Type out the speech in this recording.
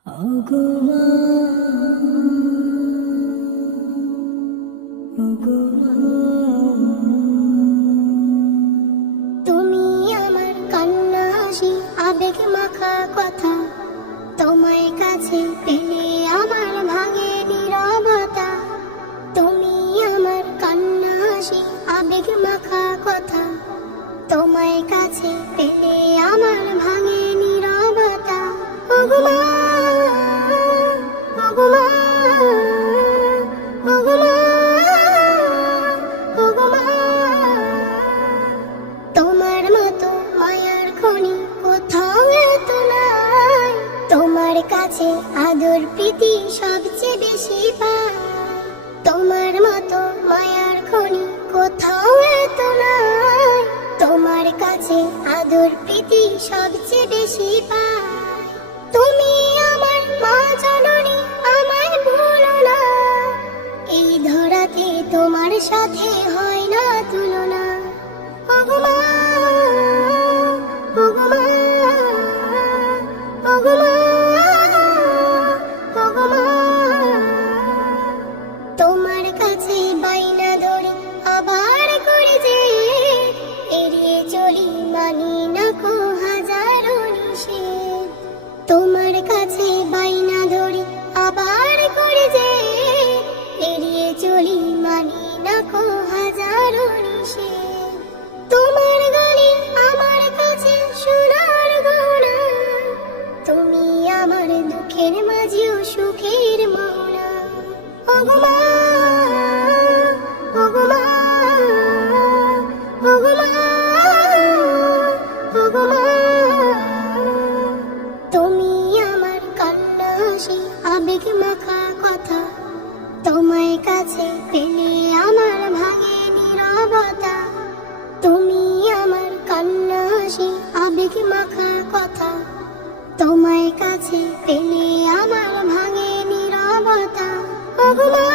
তুমি আমার কান্না হাসি আবেগ মাখা কথা, তোমায় কাছে পেলে আমার ভাঙে নীরবতা। তুমি আমার কান্না হাসি আবেগ মাখা কথা, তোমায় কাছে পেলে আমার ভাঙে নীরবতা। ওগো মা, ওগো মা, ওগো মা, ওগো মা। তোমার মতো মায়ার খনি কোথাও এত নাই, তোমার কাছে আদর প্রীতি সবচেয়ে বেশি পাই। তোমার মতো মায়ার খনি কোথাও এত নাই, তোমার কাছে আদর প্রীতি সবচেয়ে বেশি পাই। তুমি আমার মা জননী, আমায় ভুলো না, এই ধরাতে তোমার সাথে হয় না তুলনা। ওগো মা, ওগো মা, ওগো মা, ওগো মা। তোমার কাছে বাইনা ধরি আবার করে যে এড়িয়ে চলি, মানি না কো হাজারো নিষেধ। তোমার কাছে বাইনা ধরি আবার করে যে এড়িয়ে চলি, মানি না কো হাজারো নিষেধ। তোমার গালি আমার কাছে সোনার গহনা, তুমি আমার দুঃখের মাঝেও সুখের মোহনা। ওগো মা, ওগো মা, ওগো মা, ওগো মা। তুমি আমার কান্না হাসি আবেগ মাখা কথা, তোমায় কাছে পেলে আমার ভাঙে নীরবতা। তুমি আমার কান্না হাসি আবেগ মাখা কথা, তোমায় কাছে পেলে আমার ভাঙে নীরবতা। ওগো মা,